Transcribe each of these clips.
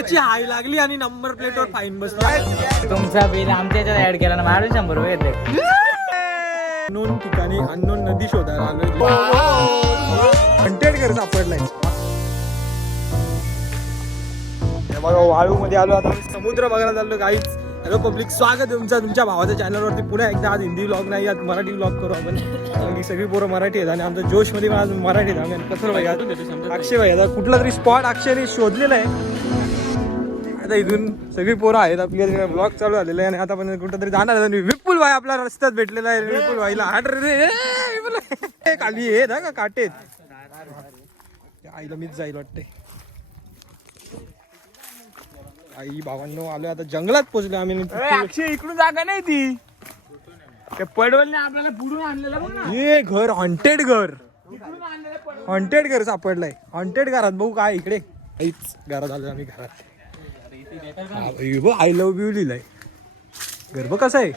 हाय लागली आणि नंबर प्लेटवर फाईन बसला. तुमचा बिल आमच्या याच्यात ऍड केला ना, मारून 100 रुपये येते. अननोन ठिकाणी अननोन नदी शोधायला आलोय. हंटेड घर सापडलाय. बघा वाळू मध्ये आलो आता. समुद्र बघायला चाललो गाईच. हॅलो पब्लिक, स्वागत आहे तुमच्या भावाच्या चॅनलवरती पुन्हा एकदा. आज हिंदी व्लॉग नाही, आज मराठी व्लॉग करू आपण. कारण सगळी पोरं मराठी आहेत आणि आमच्या जोश मध्ये आज मराठी आहेत. आम्ही कसं भैया, अक्षय भैया कुठला तरी स्पॉट अक्षयने शोधलेला आहे. आता इथून सगळी पोरं आहेत. आपल्या ब्लॉग चालू झालेला आहे आणि आता आपण कुठं तरी जाणार आहे. विपुल भाई आपला रस्त्यात भेटलेला आहे. विपुल भाईला हाट रे खाली येत का काटेत आईला मीच जाईल वाटते. आई भावांनो आलोय आता, जंगलात पोहोचलो आम्ही. अक्षय इकडून जागा नाही ती, त्या पडवलने आपल्याला पुढून आणलेलं बघ ना. हे घर हॉन्टेड घर, हॉन्टेड घर सापडलंय. हॉन्टेड घरात बघू काय इकडे. काहीच घरात आलोय आम्ही. घरात आय लव्ह यू लिहिलंय. घर बघ कसं आहे.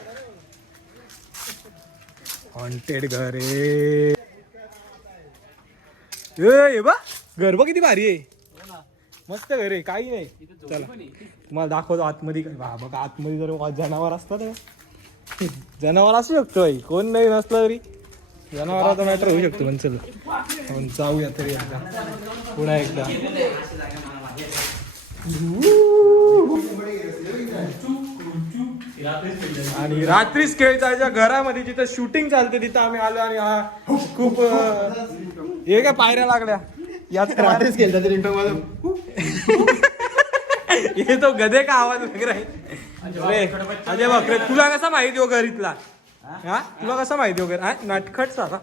हॉन्टेड घर आहे. बा घर बघ किती भारी आहे. मस्त घर आहे. काही नाही. चला तुम्हाला दाखवतो आतमध्ये. बघा आतमध्ये जर जनावर असतात, जनावर असू शकतो भाई. कोण नाही नसलं तरी जनावराचा मॅटर होऊ शकतो. पण चल जाऊया तरी आता पुन्हा एकदा. आणि रात्रीच खेळ जायच्या घरामध्ये जिथं शूटिंग चालते तिथं आम्ही आलो. आणि हा खूप हे काय पायऱ्या लागल्या यात. रात्रीच खेळतात हे तो गधे का आवाज वगैरे आहे. अजय बकरे, तुला कसा माहिती हो घर इथला? हा तुला कसा माहिती हो घर? हा नाटखट सारा.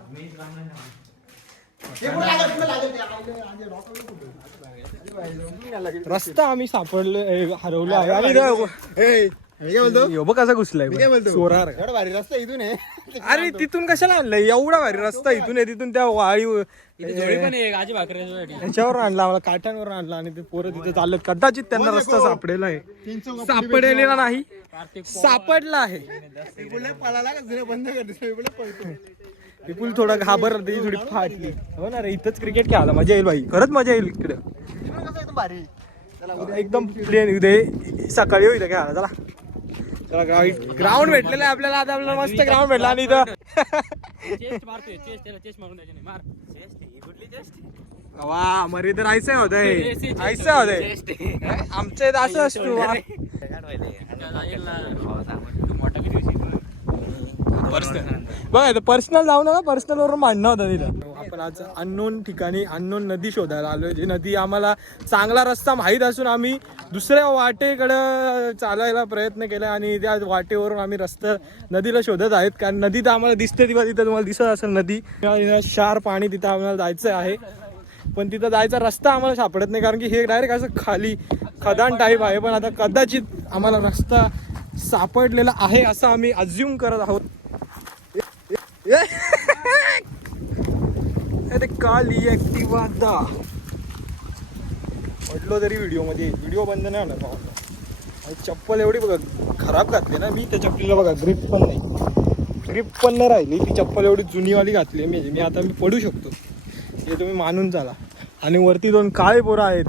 रस्ता आम्ही सापडलो, हरवलो आहे. बघ कसा घुसलाय चोरार. एवढा भारी रस्ता इथून आहे. अरे तिथून कशाला आणलंय? एवढा भारी रस्ता इथून आहे. तिथून त्या वाळी याच्यावर आणला, आम्हाला काठ्यांवर आणला. आणि ते पोरं तिथे चाललेत. कदाचित त्यांना रस्ता सापडेला आहे. सापडलेला नाही, सापडला आहे. बंद कर. विपुल थोडा घाबर, थोडी फाटली. हो ना रे, इथंच क्रिकेट खेळायला मजा येईल भाई. खरंच मजा येईल इकडे. एकदम प्लेन उद्या सकाळी होईल खेळायला. चला ग्राउंड भेटलेलं आहे आपल्याला. आता आपल्याला मस्त ग्राउंड भेटला. आणि इथं वा मरे तर ऐसे होतंय, ऐसे होतंय. आमच्या इथं असं असतो. बघा पर्सनल जाऊ नका, पर्सनल वरून भांडणं होतं तिथं. आपण आज अननोन ठिकाणी अननोन नदी शोधायला आलोय. जी नदी आम्हाला चांगला रस्ता माहीत असून आम्ही दुसऱ्या वाटेकडं चालायला प्रयत्न केला. आणि त्या वाटेवरून आम्ही रस्ता नदीला शोधत आहेत. कारण नदी तर आम्हाला दिसते तिथं तुम्हाला दिसत असेल नदी. क्षार पाणी तिथं आम्हाला जायचं आहे. पण तिथं जायचा रस्ता आम्हाला सापडत नाही. कारण की हे डायरेक्ट असं खाली खदान टाईप आहे. पण आता कदाचित आम्हाला रस्ता सापडलेला आहे असं आम्ही अज्युम करत आहोत. अरे काली ऍक्टिव्हा म्हटलो तरी व्हिडिओ मध्ये व्हिडिओ बंद नाही होणार भावा. चप्पल एवढी बघा खराब घातली ना मी. त्या चप्पलीला बघा ग्रिप पण नाही, ग्रिप पण नाही राहिली. ती चप्पल एवढी जुनीवाली घातली मी आता मी पडू शकतो हे तुम्ही मानून चाला. आणि वरती 2 काळे पोरं आहेत.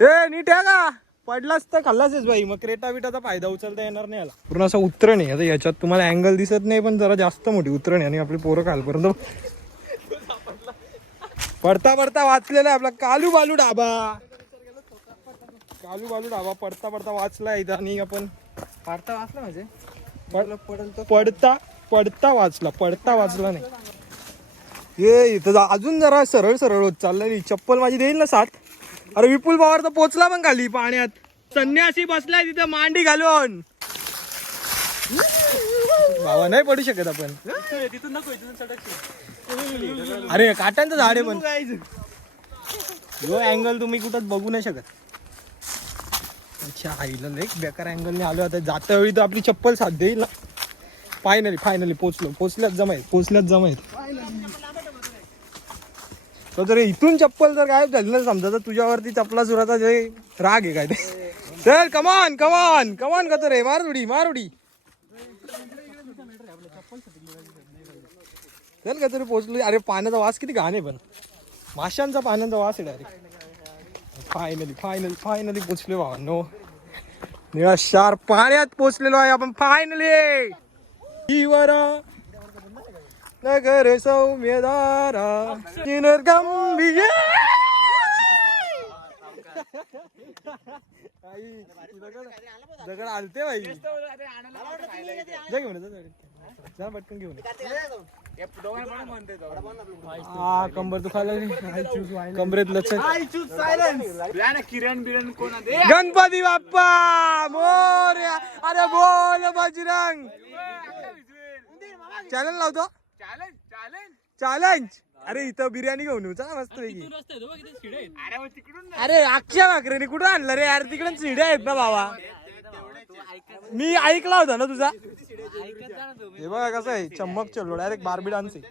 ए नीट आहे का? पडलाच तर खाल्लाच बाई. मग क्रेटा बिटाचा फायदा उचलता येणार नाही याला. पूर्ण असा उतरण आहे. आता याच्यात तुम्हाला अँगल दिसत नाही पण जरा जास्त मोठी उतरण आहे. आणि आपली पोरं खालपर्यंत पडता पडता वाचलेला आहे आपला कालू बालू ढाबा. कालू बालू ढाबा पडता पडता वाचला इथं. आणि आपण पाडता वाचला म्हणजे पडता पडता वाचला, पडता वाचला नाही. हे इथं अजून जरा सरळ सरळ होत चाललंय. चप्पल माझी देईल ना साथ. अरे विपुल पवार तर पोचला पण खाली पाण्यात. संन्यासी बसलाय तिथं मांडी घालून. भावा नाही पडू शकत आपण. अरे काट्यांचं झाड आहे पण जो अँगल तुम्ही कुठं बघू नाही शकत. अच्छा आईला एक बेकार अँगलने आलो. आता जाता वेळी तर आपली चप्पल साथ देईल ना. फायनली पोचल्यात जमायत. तर इथून चप्पल जर गायब झाली ना समजा तर तुझ्यावरती चपला सुराचा जे राग आहे काय ते. चल कमान का तर रे मारुडी चल का तरी पोचलो. अरे पाण्याचा वास किती घाण आहे. पण माशांचा पाण्याचा वास आहे डायरेक्ट. फायनली पोचले भावांनो. निळाशार पाण्यात पोचलेलो आहे आपण फायनली. नगर सौम्यदारा गंभीर दगड आलते बाई. जा घेऊन जा पटकन घेऊन. हा कंबर दुखायला कमरेत लक्ष. किरण बिरण कोण गणपती बाप्पा मोरया. अरे बोल बजरंग. चॅलेंज लावतो चॅलेंज. अरे इथं बिर्याणी घेऊन येऊ चला मस्त पैकी. अरे अक्षय भाकरे कुठं आणलं रे यार. तिकडे शिड्या आहेत ना बाबा. मी ऐकला होता ना तुझा. हे बघा कसं आहे चम्मक चलो डायरेक्ट बार्बी डान्स आहे.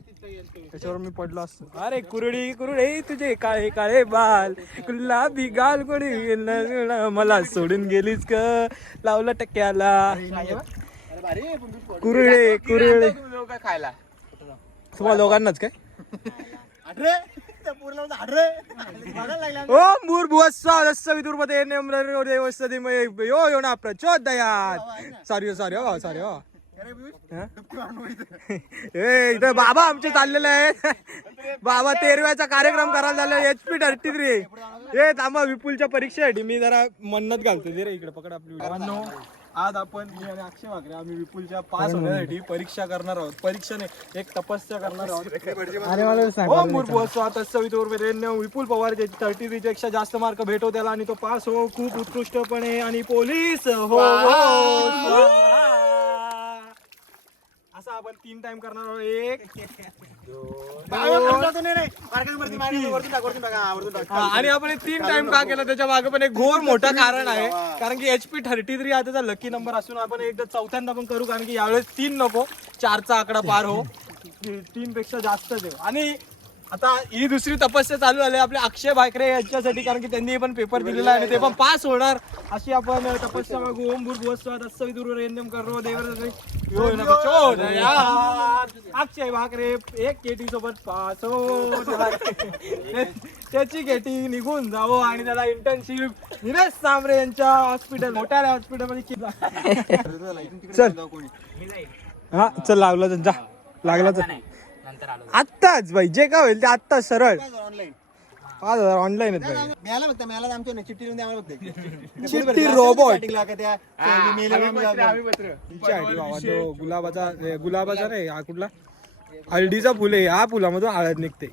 त्याच्यावर मी पडलो असतो. अरे कुरडी कुरडे तुझे काळे काळे बाल गुलाबी गाल कोणी मला सोडून गेलीस क लावला टक्क्याला. कुरडे कुरडे खायला तुम्हाला दोघांनाच काय. ओ मूर भुवस्सा विदुर्पदे नेमर देवस्ते यो यो ना प्रचोदयात. सॉरी हो. ए इथं बाबा आमचे चाललेले आहेत. बाबा 13व्याचा कार्यक्रम करायला झाला. HP 33. हे थांबा विपुलच्या परीक्षेसाठी मी जरा मन्नत घालतो. रे इकडे पकड आपली. आज आपण मी आणि अक्षय भाकरे आम्ही विपुलच्या पास होण्यासाठी परीक्षा करणार आहोत. परीक्षा नाही एक तपस्या करणार आहोत. विपुल पवार 33 पेक्षा जास्त मार्क भेटो त्याला आणि तो पास हो खूप उत्कृष्टपणे आणि पोलीस हो. असं आपण 3 टाइम करणार आहोत. 1 आणि आपण 3 टाइम का केलं त्याच्या मागे पण एक घोर मोठं कारण आहे. कारण की HP 33 हा त्याचा लकी नंबर असून आपण एकदा चौथ्यांदा पण करू. कारण की यावेळेस 3 नको 4चा आकडा पार हो. 3 पेक्षा जास्तच आहे. आणि आता ही दुसरी तपस्या चालू झाली आपल्या अक्षय भाकरे यांच्यासाठी. कारण की त्यांनी पण पेपर दिलेला आहे आणि ते पण पास होणार अशी आपण तपस्या मागू. ओम भूर्भुवस्सुवः तत्सवितुर्वरेण्यम कर्मो अक्षय भाकरे 1 केटी सोबत पास हो. त्याची केटी निघून जावो आणि त्याला इंटर्नशिप निलेश सांबरे यांच्या हॉस्पिटल मोठ्या हॉस्पिटलमध्ये. चल हा चल लागला जा लागला तर आत्ताच भाई जे काय होईल ते आत्ताच सरळ. 5,000 ऑनलाईन चिठ्ठी रोबोट. गुलाबाचा नाही हा कुठला हळदीचा फुल आहे. हा फुलामधून हळद निघते.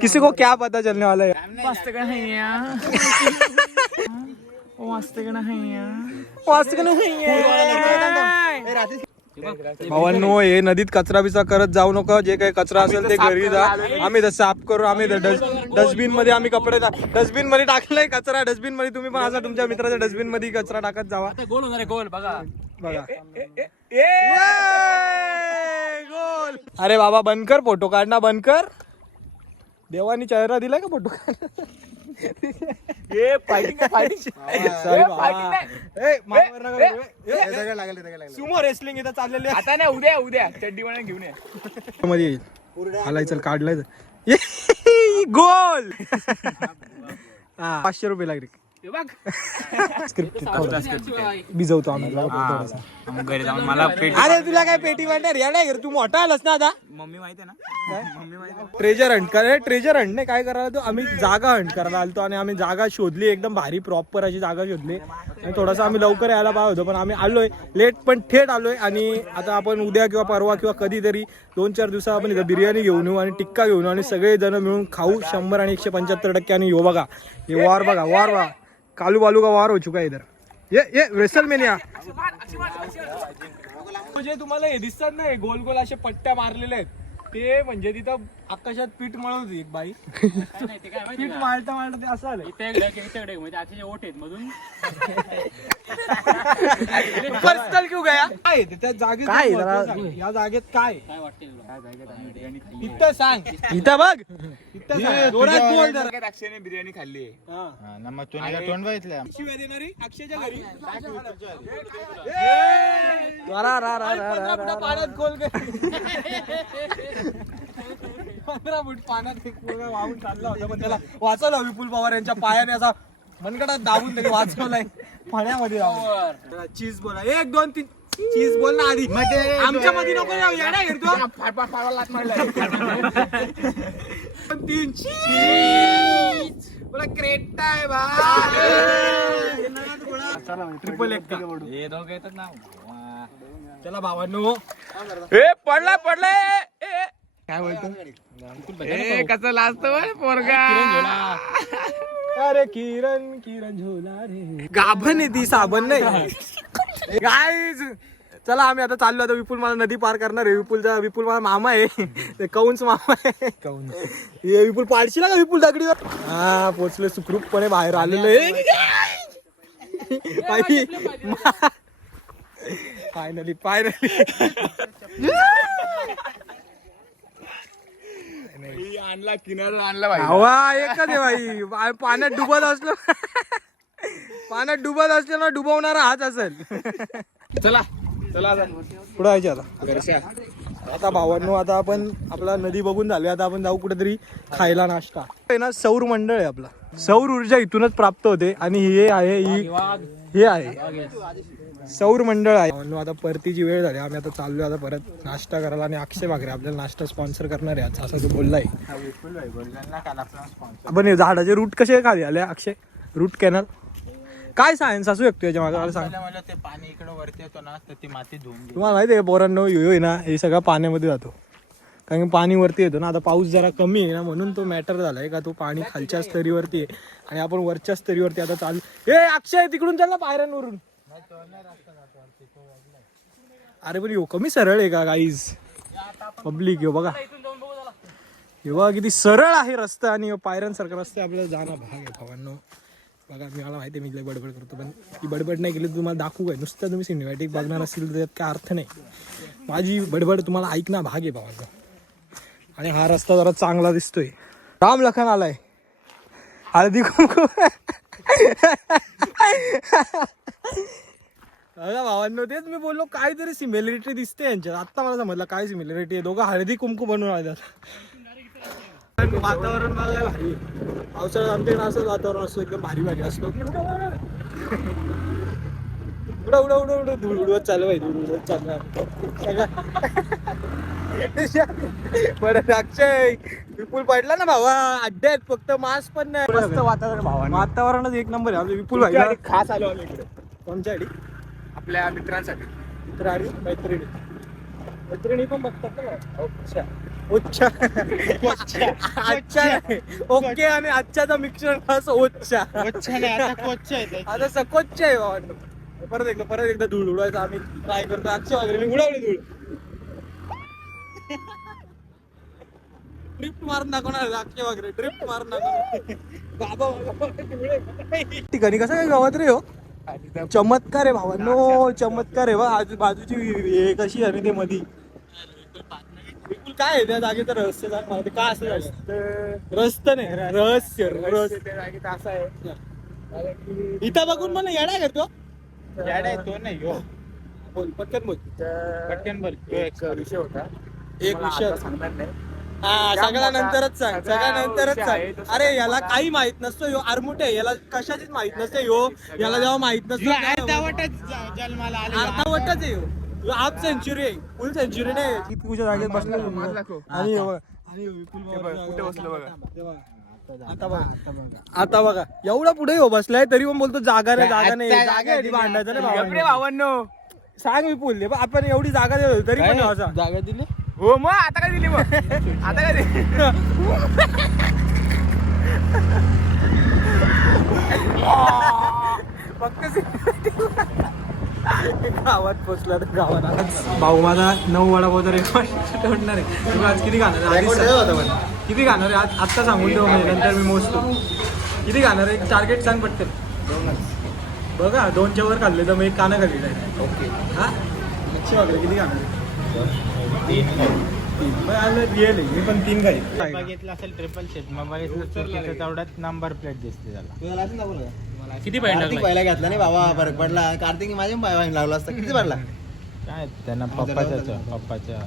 किसी को क्या पता चलने वाला है. मस्त का नाही भावांनो हे नदीत कचरा बिचरा करत जाऊ नका. जे काही कचरा असेल ते घरी जा. आम्ही तर साफ करू. आम्ही डस्टबिन मध्ये आम्ही कपडे डस्टबिन मध्ये टाकलाय कचरा. डस्टबिन मध्ये तुम्ही पण असा तुमच्या मित्राच्या डस्टबिन मध्ये कचरा टाकत जावा. गोल होणार आहे गोल बघा. गोल. अरे बाबा बंद कर फोटो काढणं बंद कर. देवानी चेहरा दिलाय का फोटो काढ. सुमो रेसलिंग इथं चाललेले. आता नाही उद्या चड्डी म्हणून घेऊन ये. मध्ये येईल आलाय. चल काढलाय गोल. 500 रुपये लागले. भिजवतो आम्ही घरी जाऊन मला अरे तुला काय पेटी वाटणार या नाही. तू मोठा आलास ना आता. मम्मी माहिती आहे ना. ट्रेजर हंट करे. ट्रेजर हंट नाही काय करायला तो आम्ही जागा हंट करायला आलतो आणि आम्ही जागा शोधली एकदम भारी प्रॉपर अशी जागा शोधली. आणि थोडासा आम्ही लवकर यायला पाहिजे होतो पण आम्ही आलोय लेट पण थेट आलोय. आणि आता आपण उद्या किंवा परवा किंवा कधीतरी 2-4 दिवसात आपण इथं बिर्याणी घेऊन येऊ आणि टिक्का घेऊन येऊ आणि सगळे जण मिळून खाऊ 100 आणि 175%. आणि यो बघा हे वार बघा वार बघा. कालू बालू का वार हो चुका इधर. ये रेसलमेनिया. म्हणजे तुम्हाला हे दिसतात नाही गोल गोल असे पट्ट्या मारलेले आहेत ते म्हणजे तिथं आकाशात पीठ मळत होती एक बाई. पीठ माळता माळता ते असं आलं. म्हणजे ओठ आहेत मधून पर्सनल क्यू गया काय त्या जागेत काय या जागेत काय इथं सांग. इथं बघ इथं जोरात बोल जरा. अक्षयने बिर्याणी खाल्ली शिव्या देणारी अक्षयच्या घरी पाण्यात गोल 15 फूट पाण्यात एक मुलगा वाहून चालला होता, पण त्याला वाचवला विपुल पवार यांच्या पायाने असा मनगटात दाबून त्याने वाचवलाय पाण्यामध्ये राहून. चीज बोला 1 2 3 चीज बोल ना आधी. आमच्या मध्ये नको जाऊ, येडा घेतो 3 चीज बोला. क्रेटा आहे भाई, ट्रिपल एक का हे दोघं येतात ना. चला भावांनो. ए पडला पडलाय. काय बोलतो ए कसं लाजतो पोरगा. अरे किरण किरण झोला रे. गाभण आहे ती, साबण नाही. गाईज चला आम्ही आता चाललो. आता विपुल मला नदी पार करणार आहे. विपुल मला मामा आहे, ते कौंस मामा आहे. हे विपुल पाडशीला का विपुल दगडीवर. हा पोचलो सुखरूपपणे बाहेर आलेलो आहे. फायनली आणला किनारा आणला भाई. हवा एकच आहे भाई. पाण्यात डुबत असलो ना डुबवणारा हाच असेल. चला चला पुढे जायचे आता भावांनो. आता आपण आपला नदी बघून झाली, आता आपण जाऊ कुठेतरी खायला नाश्ता. आहे ना सौर मंडळ आहे आपला. सौर ऊर्जा इथूनच प्राप्त होते आणि हे आहे सौर मंडळ आहे. आता परतीची वेळ झाली, आम्ही आता चाललोय आता परत नाश्ता करायला. आणि अक्षय भाकरे आपल्याला नाश्ता स्पॉन्सर करणार आहे असं तो बोललाय. आपण झाडाचे रूट कसे खाली आले अक्षय, रूट कॅनल काय सायन्स असू शकतो याच्या मागे मला सांग. ते पाणी इकडे वरती येतो ना, तर ती माती धुवून तुम्हाला माहिती आहे पोरांनो, आहे ना हे सगळं पाण्यामध्ये जातो. कारण की पाणी वरती येतो ना. आता पाऊस जरा कमी आहे ना, म्हणून तो मॅटर झालाय का तो पाणी खालच्या स्तरीवरती आहे आणि आपण वरच्या स्तरीवरती आता चालू. ए अक्षय तिकडून चाल ना पायऱ्यांवरून. अरे पण यो कमी सरळ आहे का गाईज. पब्लिक यो बघा, हे बघा किती सरळ आहे रस्ता आणि पायऱ्यांसारखा रस्ता आपल्याला जाणं भाग आहे भावांनो. बघा मी मला माहिती आहे मी बडबड करतो, पण ती बडबड नाही केली तुम्हाला दाखवू काय. नुसतं तुम्ही सिनेमॅटिक बघणार असेल तर त्यात काय अर्थ नाही. माझी बडबड तुम्हाला ऐकणं भाग आहे भावाचा. आणि हा रस्ता जरा चांगला दिसतोय. राम लखन आलाय, हळदी कुंकू. अगं भावांनो तेच मी बोललो, काहीतरी सिमिलरिटी दिसते यांच्यात. आत्ता मला समजलं काय सिमिलरिटी आहे. दोघं हळदी कुंकू बनवून आले. वातावरण बघायला भारी. पावसाळ्यात आमच्याकडे असं वातावरण असतं, एकदम भारी भारी असतो. उडवत धूळ उडवत चालू आहे, धूळ उडवत चालणार परत. अक्षय विपुल पडला ना भावा, अड्ड्यात फक्त मास्क पण नाही. मस्त वातावरण भावा, वातावरणच एक नंबर आहे. आपले विपुल भाई खास आलो आम्ही इकडे कोणच्यासाठी, आपल्या मित्रांसाठी. मित्र आणि मैत्रिणी पण बघतात ना. अच्छा ओके. आणि आजच्याचा मिक्सर असं ओच्छा आता सकोच्च आहे भावांनो. परत एकदा धूळ उडवायचा आम्ही ट्राय करतो. अक्षय वगैरे मी उडवली धूळ. ड्रिफ्ट मारून दाखवणार अक्षय वगैरे, ड्रिफ्ट मारून दाखवणार. बाबा ठिकाणी कसं काय गावात रे हो. चमत्कार आहे भावांनो, चमत्कार आहे. बाजूची कशी आहे ते मधी बिलकुल काय आहे त्या जागेचं रहस्य सांग मला. ते काय असं रस्ता नाही, रहस्य असं आहे. इथं बघून पण येडा घेतो. तो नाही हो, बोल पटकन बोल. पटकन बोल. एक विषय होता, एक विषय सांगणार नाही. हा सगळ्या नंतरच सांग. अरे याला काही माहित नसतो यो आरमुटे, याला कशाचीच माहित नसते यो. याला जेव्हा माहित नसतो जन्माला अर्धावटच आहे यो. हाफ सेंचुरी आहे, फुल सेंचुरी नाही. तुझ्या जागेत बसलो आणि विपुल कुठे बसलो बघा. आता बघा एवढा पुढे हो बसलाय तरी पण बोलतो जागा नाही जागा भांडायचं नाही भावांनो. सांग विपुल आपण एवढी जागा देतो तरी पण जागा दिली हो. मग आता काय दिली, मग आता काय दिली. गावात पोचला तर गावात भाऊ माझा 9 वडापाव तर ठेवणार आहे. तुम्ही आज किती खाणार आहे? किती खाणार आहे आज आत्ता सांगून ठेव, नंतर मी मोजतो. किती खाणार आहे टार्गेट सांग पटकन. बघा 2च्या वर खाल्ले तर मग एक काना खाल्ली जाईल. ओके हा लक्ष वगैरे किती खाणार आहे? 3 रिअल आहे. मी पण 3 खाईल. बघितलं असेल ट्रिपल शेट मोबाईल तेवढ्यात नंबर प्लेट दिसते त्याला. किती पाहिजे पहिला घेतला नाही बाबा, फरक पडला. कार्तिक माझ्या पाय लागला असता. किती पडला काय त्यांना पप्पाच्या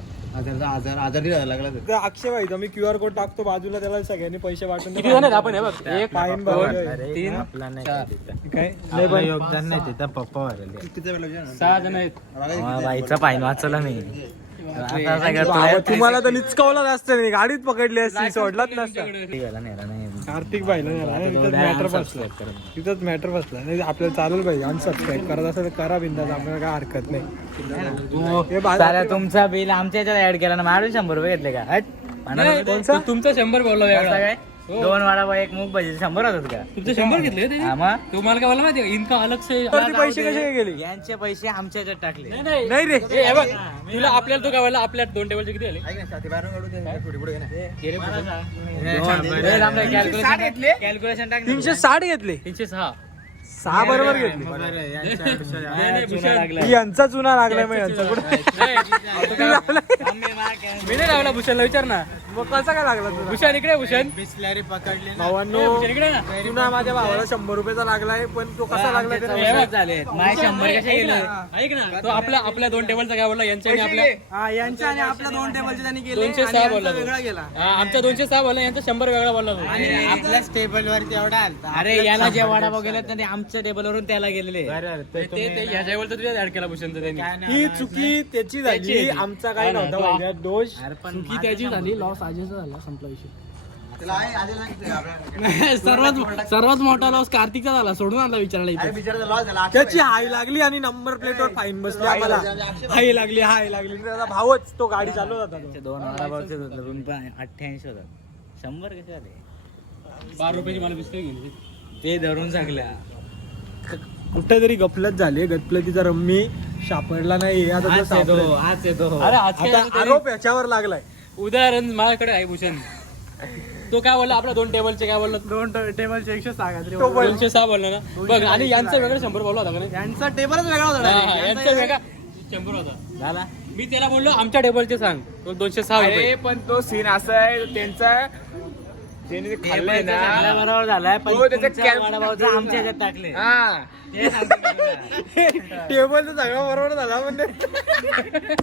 अक्षय भाई मी QR कोड टाकतो बाजूला, त्याला सगळ्यांनी पैसे वाटून किती जण आहेत आपण हे बघ एक फाईन अरे, तीन, आपला नाही चार. तिथं. काय आपलं योगदान नाही तिथं, पप्पा वारले. 6 जण आहेत. बाईचा पाय वाचला मी. आता काय करतो? बाबा, तुम्हाला तर निचकावलं असतं नाही, गाडीत पकडली असती, सोडलाच नसतं. गेला नेला नाही. कार्तिक भाईला तिथंच मॅटर बसला, तिथंच मॅटर बसला. नाही आपल्याला चालेल पाहिजे, अनसबस्क्राईब करत असेल तर करा बिंदास, आपल्याला काय हरकत नाही. हे बाहेर- साला तुमचा बिल आमच्या याच्यात ऍड केला ना, मारून 100 रुपये घेतले का? हट. नाही, कोणचा? तुमचा 100 बोलला असं वेगळा काय? 2 वडापाव 1 मूग भजी 100 होतात का? तुमचे 100 घेतले का हा त्याने? मग? तुम्हाला काय बोलला माहिती आहे? इनका अलग से तर ते पैसे कसे काय गेले? यांचे पैसे आमच्या याच्यात टाकले. नाही रे, ए, हे बघ तुला आपल्याला तो काय बोलला, आपल्या 2 टेबलचे किती आले? कॅल्क्युलेशन टाक. 360 घेतले, 306. 6 बरोबर घेतले. यांचा चुना लागलाय मग यांचा कुठे मी नाही लावला भूषणला, विचार ना. मग कसा काय लागला तुला? भूषण इकडे भूषण बिस्लरी पकडले भावांनो, भूषण इकडे ना. चुना माझ्या भावाला 100 रुपयाचा लागलाय, पण तो कसा लागला ते नाही माहिती. झाले. माझे 100 कसे ऐक गेले? ना, ऐक ना, तो आपल्या 2 टेबलचा काय बोलला, यांच्या आणि आपल्या हा, यांच्या आणि आपल्या 2 टेबलचे त्यांनी केले, 206 बोलला तो. वेगळा गेला. हा, आमच्या 206 बोलला, यांचा 100 वेगळा बोलला तो. आपल्याच टेबल वरती एवढा आलता. अरे याला जे वडापाव गेले ना ते आमच्या टेबल वरून त्याला गेलेले. ते ह्या टेबलचा तुझ्या ऍड केला भूषणचा त्यांनी. ही चुकी त्याची झाली, आमचा काही नव्हता भाई, दोष. चुकी त्याची झाली, लॉस आजीचा झाला, संपला विषय. सर्वात मोठा लॉस कार्तिकचा झाला, सोडून आला विचारायला इथे. त्याची हाय लागली आणि नंबर प्लेटवर फाईन बसली आम्हाला. हाय लागली त्याचा भावच तो गाडी चालवत होता तो. 2 वडापावचे धरून पण 88 होतात. 100 कसे आले? 12 रुपयाची मला बिस्किट गेली. ते धरून सगळ्या. कुठेतरी गफलत झाली, गफलतीचा रम्मी सापडला नाही. आता तो आज येतो, सापडेल. आज येतो. अरे आज काय आता आरोप याच्यावर लागलाय. उदाहरण माझ्याकडे आहे भूषण. तो काय बोलला, आपल्या 2 टेबलचे काय बोलला, 2 टेबलचे 106 तो 206 बोलला ना. बघ, आणि यांचा वेगळा 100 बोलला होता का नाही? यांचा टेबलच वेगळा हा, होता. यांचा वेगळा 100 होता. झाला. मी त्याला बोललो आमच्या टेबलचे सांग, तो 206 रुपये. पण तो सीन असा आहे त्यांचा त्यांनी खाल्लंय ना बरोबर झालाय, पण हो, त्याचं तुमच्या वडापावचं आमच्या याच्यात टाकले. हा ते सांगतो मी तुला. टेबलचं सगळं बरोबर झाला म्हणजे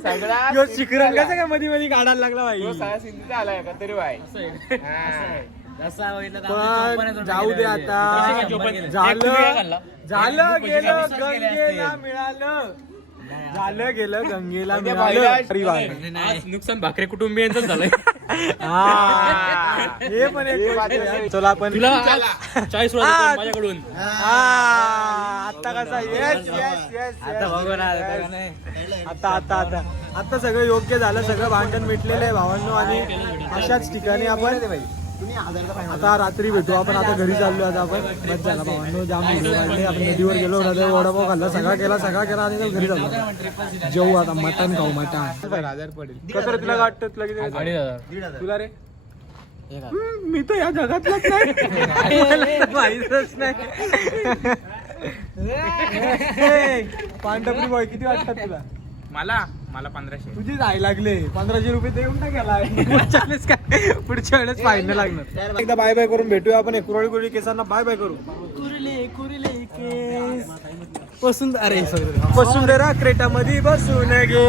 सगळा ह्यो शिखरण कसं काय मध्ये मध्ये काढायला लागला भाई. तो सगळा सिंधूचा आलाय का तरी बाय जसा बघितलं तर आमच्या चोपन्न पण जाऊ दे आता, एक तुम्ही काय झालं खाल्ला? गेलं गंगेला मिळालं, झालं गेलं गंगेला मिळालं. बाईला- अरे बाई. आज नुकसान भाकरे कुटुंबियांचं झालंय. हा, हे पण एक गोष्ट आहे. चला आपण तुला 40 माझ्याकडून. आता कसा येस आता बघू ना, आता का नाही. आता सगळं योग्य झालं, सगळं भांडण मिटलेलं आहे भावांनो. आणि अशाच ठिकाणी आपण आता रात्री भेटू. आपण आता घरी चाललो. आता आपण बस झाला भावांनो, जाम व्हिडिओ काढले. आपण नदीवर गेलो, नदीवर वडापाव खाल्ला, सगळा केला आणि आता घरी चाललो. जेवू आता, मटण खाऊ, मटण. कसं रे तुला वाटतं लगेच? 2,500. तुला रे? मी तर या जगातलाच नाही, मला माहीतच नाही. पांढरपुरी बॉय किती वाटतात तुला? मला 1500 तुझी जाय लागले 1500 रुपये देऊन टाकायला. पुढच्या वेळेस फाईन लागणार. एकदा बाय बाय करून भेटूया आपण. कुरळी केसांना बाय बाय करू. कुरले केस वसुंधरा क्रेटा मध्ये बसून गे.